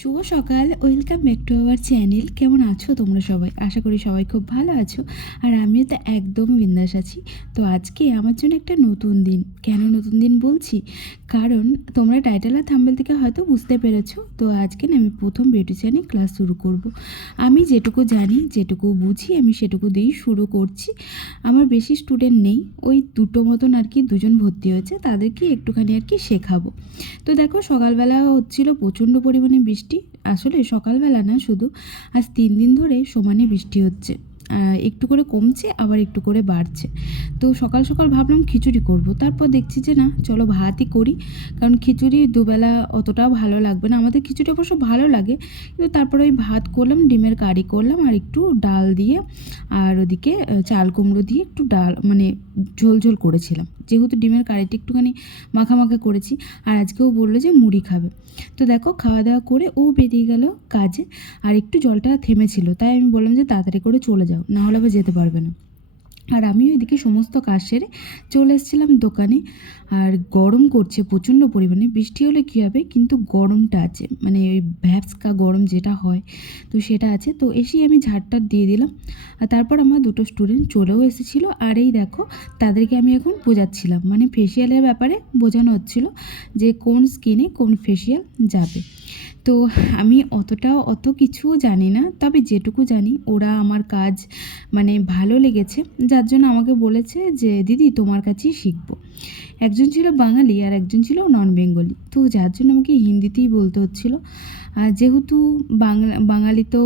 শুভ সকাল, welcome back to our channel. কেমন আছো তোমরা সবাই? আশা করি সবাই খুব ভালো আছো। আর আমিও তো একদম বিন্দাস আছি। তো আজকে আমার জন্য একটা নতুন দিন। কেন নতুন দিন বলছি? কারণ তোমরা টাইটেল আর থাম্বেল থেকে হয়তো বুঝতে পেরেছ। তো আজকে না আমি প্রথম বিউটিশিয়ানে ক্লাস শুরু করব। আমি যেটুকু জানি, যেটুকু বুঝি, আমি সেটুকু দিয়েই শুরু করছি। আমার বেশি স্টুডেন্ট নেই। ওই দুটো মতন আর কি দুজন ভর্তি হয়েছে। তাদেরকে একটুখানি আর কি শেখাবো। তো দেখো সকালবেলা হচ্ছিল প্রচণ্ড পরিমাণে বৃষ্টি। আসলে সকালবেলা না শুধু আজ তিন দিন ধরে সমানে বৃষ্টি হচ্ছে। একটু করে কমছে, আবার একটু করে বাড়ছে। তো সকাল সকাল ভাবলাম খিচুড়ি করব। তারপর দেখছি যে না, চলো ভাতই করি। কারণ খিচুড়ি দুবেলা অতটাও ভালো লাগবে না। আমাদের খিচুড়ি অবশ্য ভালো লাগে, কিন্তু তারপরে ওই ভাত করলাম, ডিমের কারি করলাম, আর একটু ডাল দিয়ে, আর ওদিকে চাল কুমড়ো দিয়ে একটু ডাল মানে ঝোল ঝোল করেছিলাম। যেহেতু ডিমের কারিটা একটুখানি মাখা করেছি, আর আজকেও বলল যে মুড়ি খাবে। তো দেখো, খাওয়া দাওয়া করে ও বেরিয়ে গেল কাজে, আর একটু জলটা থেমেছিল। তাই আমি বললাম যে তাড়াতাড়ি করে চলে যাও। না হলে আবার যেতে পারবে না। আর আমি ওইদিকে সমস্ত কাজ সেরে চলে এসেছিলাম দোকানে। আর গরম করছে প্রচণ্ড পরিমাণে। বৃষ্টি হলে কী হবে? কিন্তু গরমটা আছে। মানে ওই ভ্যাপসকা গরম যেটা হয়, তো সেটা আছে। তো এসেই আমি ঝাড়টা দিয়ে দিলাম। আর তারপর আমার দুটো স্টুডেন্ট চলেও এসেছিল। আর এই দেখো, তাদেরকে আমি এখন বোঝাচ্ছিলাম। মানে ফেসিয়ালের ব্যাপারে বোঝানো হচ্ছিল যে কোন স্কিনে কোন ফেসিয়াল যাবে। তো আমি অতটাও অত কিছুও জানি না, তবে যেটুকু জানি ওরা আমার কাজ মানে ভালো লেগেছে, যার জন্য আমাকে বলেছে যে, দিদি, তোমার কাছেই শিখব। একজন ছিল বাঙালি আর একজন ছিল নন বেঙ্গলি তো যার জন্য আমাকে হিন্দিতেই বলতে হচ্ছিল। যেহেতু বাংলা, বাঙালি তো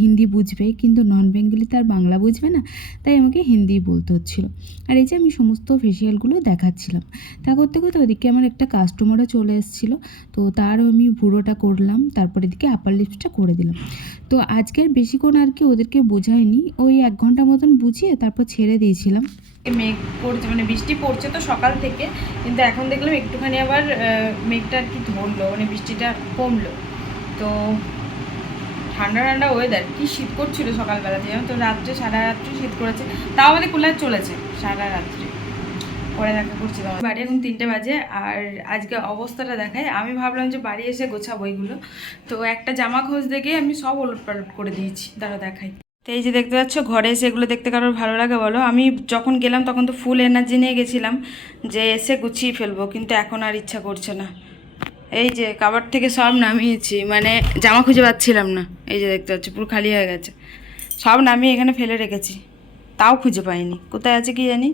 হিন্দি বুঝবে, কিন্তু নন বেঙ্গলি তো আর বাংলা বুঝবে না, তাই আমাকে হিন্দি বলতে হচ্ছিল। আর এই যে আমি সমস্ত ফেসিয়ালগুলো দেখাচ্ছিলাম, তা করতে করতে ওদিকে আমার একটা কাস্টমারও চলে এসেছিল, তো তারও আমি ভুড়োটা করলাম, তারপর এদিকে আপার লিপসটা করে দিলাম। তো আজকের বেশিক্ষণ আর কি ওদেরকে বোঝায়নি, ওই এক ঘণ্টা মতন বুঝিয়ে তারপর ছেড়ে দিয়েছিলাম। মেঘ পড়ছে মানে বৃষ্টি পড়ছে তো সকাল থেকে, কিন্তু এখন দেখলাম একটুখানি আবার মেঘটা আর কি ধরলো মানে বৃষ্টিটা কমলো। তো ঠান্ডা ঠান্ডা ওয়েদার কি শীত করছিল সকালবেলাতে যেমন তো রাত্রে, সারা রাত্রি শীত করেছে। তাও আমাদের কুলার চলেছে, সারা রাত্রি। পরে দেখা করছি তোমার। বাড়ি এখন তিনটে বাজে, আর আজকে অবস্থাটা দেখায়, আমি ভাবলাম যে বাড়ি এসে গোছাবো এইগুলো তো একটা জামা খোঁজ দেখে আমি সব ওলট পালট করে দিয়েছি দাঁড়া দেখাই। তো এই যে দেখতে পাচ্ছ, ঘরে এসে এগুলো দেখতে কারোর ভালো লাগে বলো। আমি যখন গেলাম তখন তো ফুল এনার্জি নিয়ে গেছিলাম যে এসে গুছিয়ে ফেলব, কিন্তু এখন আর ইচ্ছা করছে না। এই যে কাবার থেকে সব নামিয়েছি মানে জামা খুঁজে পাচ্ছিলাম না। এই যে দেখতে পাচ্ছি, পুরো খালি হয়ে গেছে। সব নামিয়ে এখানে ফেলে রেখেছি। তাও খুঁজে পাইনি। কোথায় আছে কি জানি?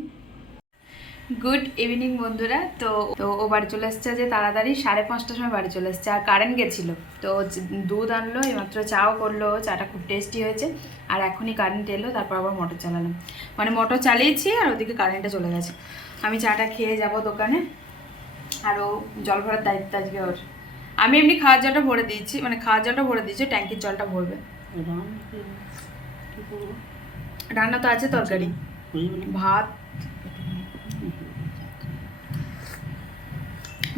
গুড ইভিনিং বন্ধুরা। তো তো ও বাড়ি চলে এসছে যে তাড়াতাড়ি, সাড়ে পাঁচটার সময় বাড়ি চলে এসছে। আর কারেন্ট গেছিল। তো দুধ আনলো, এইমাত্র চাও করল চাটা খুব টেস্টি হয়েছে। আর এখনই কারেন্ট এলো, তারপর আবার মোটর চালালাম। মানে মোটর চালিয়েছি আর ওদিকে কারেন্টটা চলে গেছে। আমি চাটা খেয়ে যাব দোকানে। আর ও জল ভরার দায়িত্ব আজকে ওর। আমি এমনি খাওয়ার জলটা ভরে দিয়েছি মানে খাওয়ার জলটা ভরে দিয়েছি ট্যাঙ্কির জলটা ভরবে। রান্না তো আছে তরকারি। ভাত।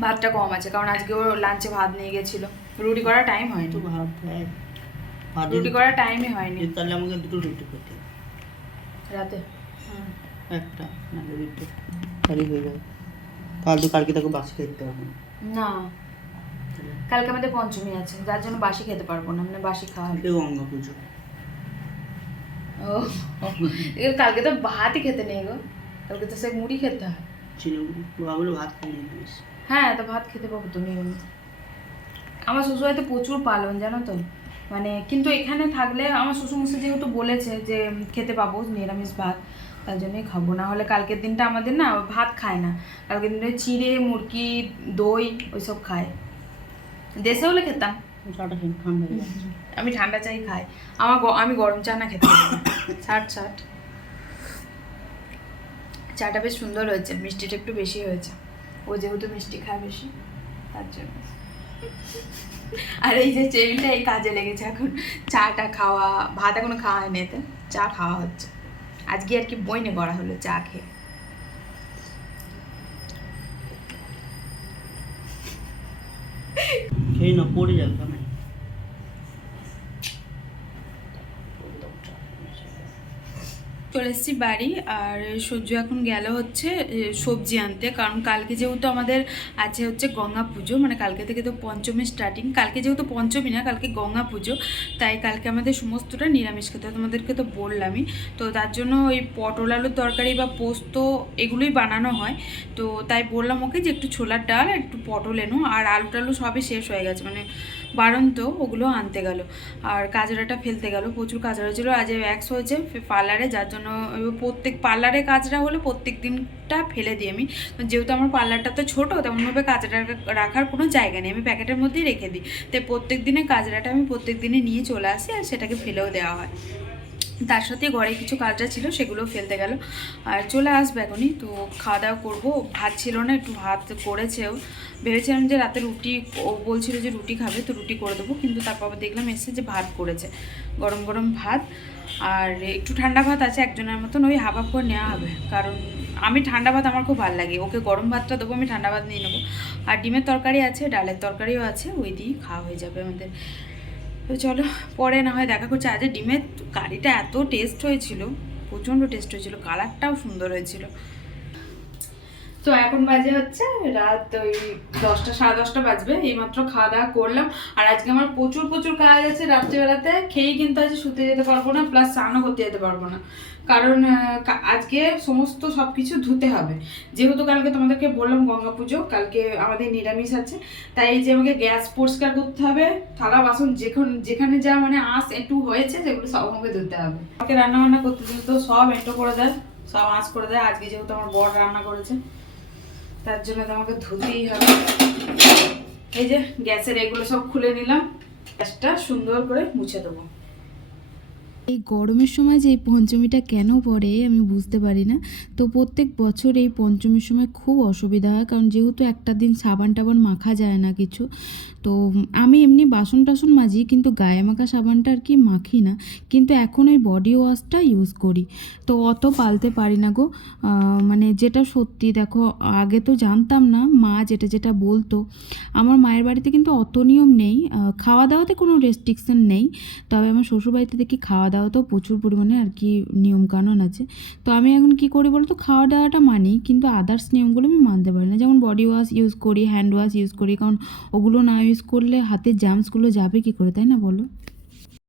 ভাতটা কম আছে কারণ আজকে ও লাঞ্চে ভাত নিয়ে গেছিল। রুটি করার টাইম হয়নি। একটু ভাত ভাত। রুটি করার টাইমই হয়নি। তাহলে আমাকে দুটো রুটি করতে। রাতে? একটা না দুটো। তাহলে হয়ে যাবে। তাহলে তো কালকে তাকে বাসি খেতে হবে। না। কালকে আমাদের পঞ্চমী আছে যার জন্য বাসি খেতে পারব না মানে বাসি খাওয়া হবে। অঙ্গ পুজো ও কালকে তো ভাতই খেতে নেই গো। কালকে তো সে মুড়ি খেতে হয়। চিনি বাবুলো ভাত খেয়ে হ্যাঁ তো ভাত খেতে পাবো তো নিয়মিত আমার শ্বশুরবাড়িতে প্রচুর পালন জানো তো? মানে কিন্তু এখানে থাকলে আমার শ্বশুর শ্বশুরমশাই যেহেতু বলেছে যে খেতে পাবো নিরামিষ ভাত তার জন্যই খাব। না হলে কালকের দিনটা আমাদের না ভাত খায় না। কালকের দিনটা চিড়ে মুরগি দই ওইসব খায়। দেশে হলে খেতাম। আমি ঠান্ডা চাই খাই। আমার আমি গরম চা না খেতে ষাট ষাট চাটা বেশ সুন্দর হয়েছে। মিষ্টিটা একটু বেশি হয়েছে। ও যেহেতু মিষ্টি খায় বেশি তার জন্য। আর এই যে টেবিলটা এই কাজে লেগেছে এখন। চাটা খাওয়া ভাত এখনও খাওয়া হয়নি এতে। চা খাওয়া হচ্ছে। আজকে আর কি বইনে গড়া হলো চা খেয়ে। খেয়ে না পড়ে যাবে কেন চলে এসেছি বাড়ি, আর সূর্য এখন গেল হচ্ছে সবজি আনতে। কারণ কালকে যেহেতু আমাদের আছে হচ্ছে গঙ্গা পুজো মানে কালকে থেকে তো পঞ্চমী স্টার্টিং কালকে যেহেতু পঞ্চমী না, কালকে গঙ্গা পুজো, তাই কালকে আমাদের সমস্তটা নিরামিষ খেতে হয়। তোমাদেরকে তো বললামই। তো তার জন্য ওই পটল আলুর তরকারি বা পোস্ত এগুলোই বানানো হয়। তো তাই বললাম ওকে যে একটু ছোলার ডাল একটু পটল এনো, আর আলু টালু সবই শেষ হয়ে গেছে। মানে বাড়ন্ত ওগুলো আনতে গেল। আর কাজরাটা ফেলতে গেল। প্রচুর কাজরা ছিল আজ অ্যাক্স হয়েছে পার্লারে যার জন্য প্রত্যেক পার্লারে কাজরা হলে প্রত্যেক দিনটা ফেলে দিই আমি। যেহেতু আমার পার্লারটা তো ছোটো, তেমনভাবে কাজরা রাখার কোনো জায়গা নেই। আমি প্যাকেটের মধ্যেই রেখে দিই। তাই প্রত্যেক দিনে কাজরাটা আমি প্রত্যেক দিনে নিয়ে চলে আসি আর সেটাকে ফেলেও দেওয়া হয়। তার সাথে ঘরে কিছু কাজটা ছিল, সেগুলো ফেলতে গেল। আর চলে আসবে এখনই, তো খাওয়া দাওয়া করব। ভাত ছিল না, একটু ভাত করেছেও। ভেবেছিলাম যে রাতে রুটি, ও বলছিল যে রুটি খাবে, তো রুটি করে দেবো। কিন্তু তারপর দেখলাম এসে যে ভাত করেছে, গরম গরম ভাত। আর একটু ঠান্ডা ভাত আছে একজনের মতন, ওই হাফ হাফ করে নেওয়া হবে। কারণ আমি ঠান্ডা ভাত আমার খুব ভালো লাগে। ওকে গরম ভাতটা দেবো, আমি ঠান্ডা ভাত নিয়ে নেব। আর ডিমের তরকারি আছে, ডালের তরকারিও আছে, ওই দিয়েই খাওয়া হয়ে যাবে আমাদের। তো চলো, পরে না হয় দেখা করছে। আজ ডিমের কারিটা এত টেস্ট হয়েছিল, প্রচণ্ড টেস্ট হয়েছিল কালারটাও সুন্দর হয়েছিল। তো এখন বাজে হচ্ছে রাত ওই দশটা, সাড়ে দশটা বাজবে, এইমাত্র খাওয়া দাওয়া করলাম। আর আজকে আমার প্রচুর প্রচুর কাজ আছে রাত্রিবেলাতে, খেয়েই কিন্তু আজ শুতে যেতে পারব না প্লাস স্নানও করতে যেতে পারব না। কারণ আজকে সমস্ত সব কিছু ধুতে হবে। যেহেতু কালকে তোমাদেরকে বললাম গঙ্গা পুজো, কালকে আমাদের নিরামিষ আছে, তাই এই যে আমাকে গ্যাস পরিষ্কার করতে হবে, থালা, বাসন, যেখানে যেখানে যা মানে আঁশ একটু হয়েছে, সেগুলো সব আমাকে ধুতে হবে। আমাকে রান্না বান্না করতে দিলে তো সব এঁটো করে দেয়, সব আঁশ করে দেয়, আজকে যেহেতু আমার বর রান্না করেছে, তার জন্য তো আমাকে ধুতেই হবে। এই যে গ্যাসের এগুলো সব খুলে নিলাম, গ্যাসটা সুন্দর করে মুছে দেবো। এই গরমের সময় যে এই পঞ্চমীটা কেন পড়ে আমি বুঝতে পারি না। তো প্রত্যেক বছর এই পঞ্চমীর সময় খুব অসুবিধা হয়, কারণ যেহেতু একটা দিন সাবান টাবান মাখা যায় না কিছু, তো আমি এমনি বাসন টাসন মাজি, কিন্তু গায়ে মাখা সাবানটা আর কি মাখি না। কিন্তু এখন ওই বডি ওয়াশটা ইউজ করি। তো অত পালতে পারি না গো। মানে যেটা সত্যি দেখো, আগে তো জানতাম না, মা যেটা যেটা বলতো। আমার মায়ের বাড়িতে কিন্তু অত নিয়ম নেই। খাওয়া দাওয়াতে কোনো রেস্ট্রিকশন নেই। তবে আমার শ্বশুরবাড়িতে দেখি খাওয়া দাওয়াতেও প্রচুর পরিমাণে আর কি নিয়মকানুন আছে। তো আমি এখন কি করি বলতো? খাওয়া দাওয়াটা মানি, কিন্তু আদার্স নিয়মগুলো আমি মানতে পারি না। যেমন বডি ওয়াশ ইউজ করি হ্যান্ড ওয়াশ ইউজ করি, কারণ ওগুলো না ইউজ করলে হাতের জামসগুলো যাবে কি করে, তাই না বলো?